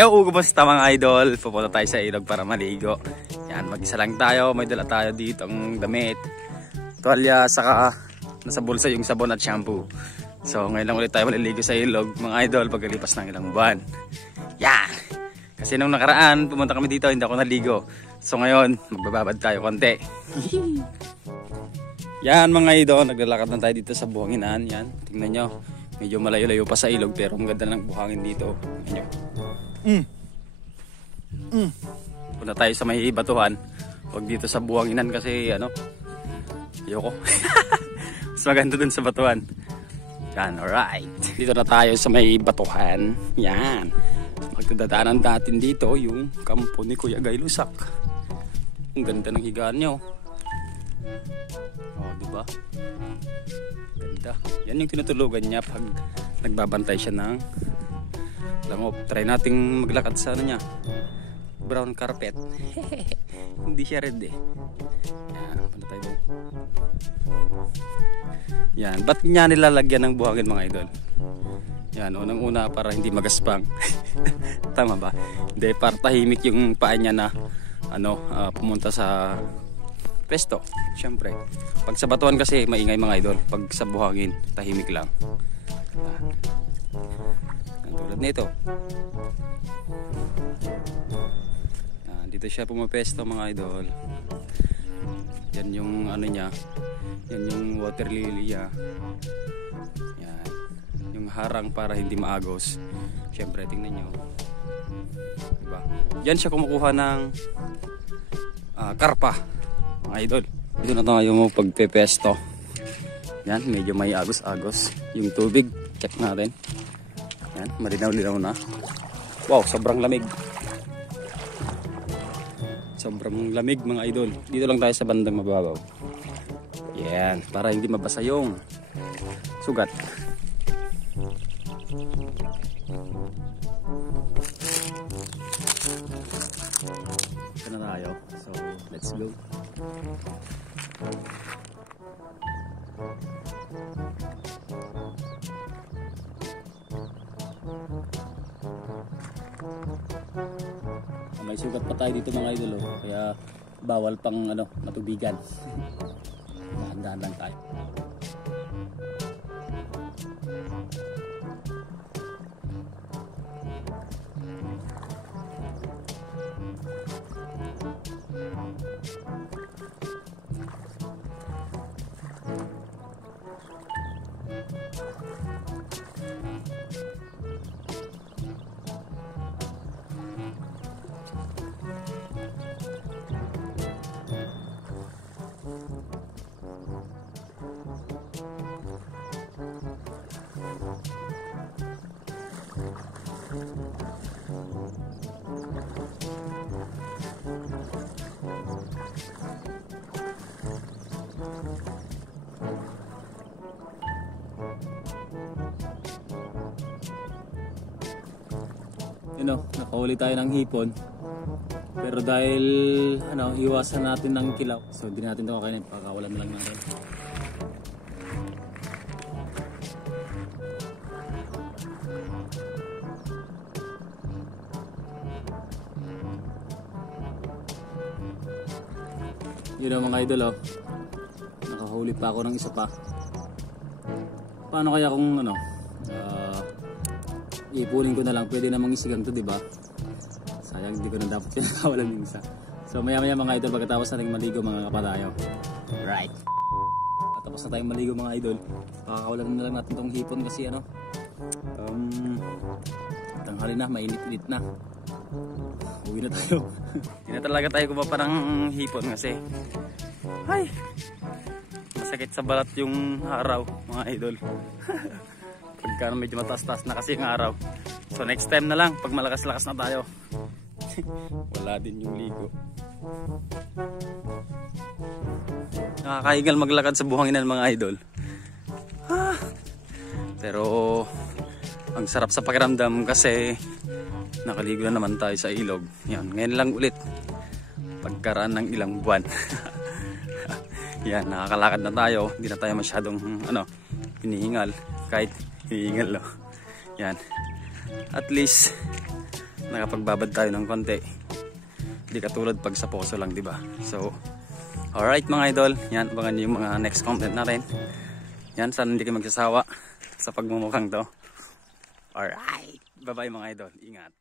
Yo, kumusta mga idol? Pupunta tayo sa ilog para maligo. Yan, mag-isa lang tayo. May dala tayo dito ang damit, tuwalya, saka nasa bulsa yung sabon at shampoo. So ngayon lang ulit tayo maliligo sa ilog mga idol pagkalipas ng ilang buwan. Yan! Kasi nung nakaraan pumunta kami dito hindi ako naligo. So ngayon magbababad tayo konti. Yan mga idol, naglalakad na tayo dito sa buhanginan. Yan, tingnan nyo. Medyo malayo-layo pa sa ilog pero ang ganda ng buhangin dito. Tingnan nyo. Punta tayo sa may batuhan. Huwag dito sa buhanginan kasi ano, ayoko. Mas maganda dun sa batuhan. Yan, alright. Dito na tayo sa may batuhan. Yan. Magdadaanan natin dito yung kampo ni Kuya Guy Lusak. Ang ganda ng higaan nyo. Oh, diba? Ganda. Yan yung tinutulugan niya pag nagbabantay siya ng langop. Try nating maglakad sa ano niya, brown carpet. Hindi siya red eh. Yan, punta tayo doon. Yan, ba't niya nilalagyan ng buhangin mga idol? Yan, unang-una para hindi magaspang. Tama ba? Hindi, para tahimik yung paa niya na ano, pumunta sa pesto. Siyempre, pag sa batuan kasi maingay mga idol. Pag sa buhangin, tahimik lang. Yan. Tulad nito. Yan, dito siya pumapesto mga idol. Yan yung ano niya. Yan yung water lily niya. Yan. Yung harang para hindi maagos. Siyempre, tingnan nyo. Diba? Yan siya kumukuha ng karpa mga idol. Dito na tayo mo pagpepesto. Yan, medyo may agos-agos yung tubig. Check natin. Yan, malinaw-linaw na. Wow, sobrang lamig. Sobrang lamig mga idol. Dito lang tayo sa bandang mababaw. Yan, para hindi mabasa yung sugat. Ito na tayo. So, let's go. May sugat pa tayo dito mga idol, oh. Kaya bawal pang ano, matubigan. Dahan-dahan lang tayo. You know, nakahuli tayo ng hipon. Pero dahil ano, iwasan natin ng kilaw. So hindi natin ito kakainin, pakakawalan na lang natin. You know mga idol, oh. Nakahuli pa ako ng isa pa. Paano kaya kung ano, ipunin ko na lang, pwede namang isigang to, diba? Sayang, hindi ko na dapat pinakawalan yung isa. So maya maya mga idol, pagkatapos natin maligo mga kapatayo. Right. Tapos na tayong maligo mga idol, pakakawalan na lang natin tong hipon kasi ano, tanghali na, mainit-init na. Uwi na tayo. Hindi na talaga tayo kumapa ng hipon kasi ay, masakit sa balat yung araw mga idol. Pagka medyo mataas-taas na kasi yung araw. So next time na lang pag malakas-lakas na tayo. Wala din yung ligo. Nakakahingal maglakad sa buhanginan mga idol. Pero ang sarap sa pakiramdam kasi nakaligo na naman tayo sa ilog. Yan, ngayon lang ulit pagkaraan ng ilang buwan. Yan, nakakalakad na tayo. Hindi na tayo masyadong ano, hinihingal. Kahit hinihingal, oh. Yan. At least nakapagbabad tayo ng konti. Hindi katulad pag sa poso lang, di ba? So, alright mga idol, yan, abangan nyo yung mga next content na rin. Yan, sana hindi kayo magsasawa sa pagmumukhang to. Alright, bye bye mga idol, ingat.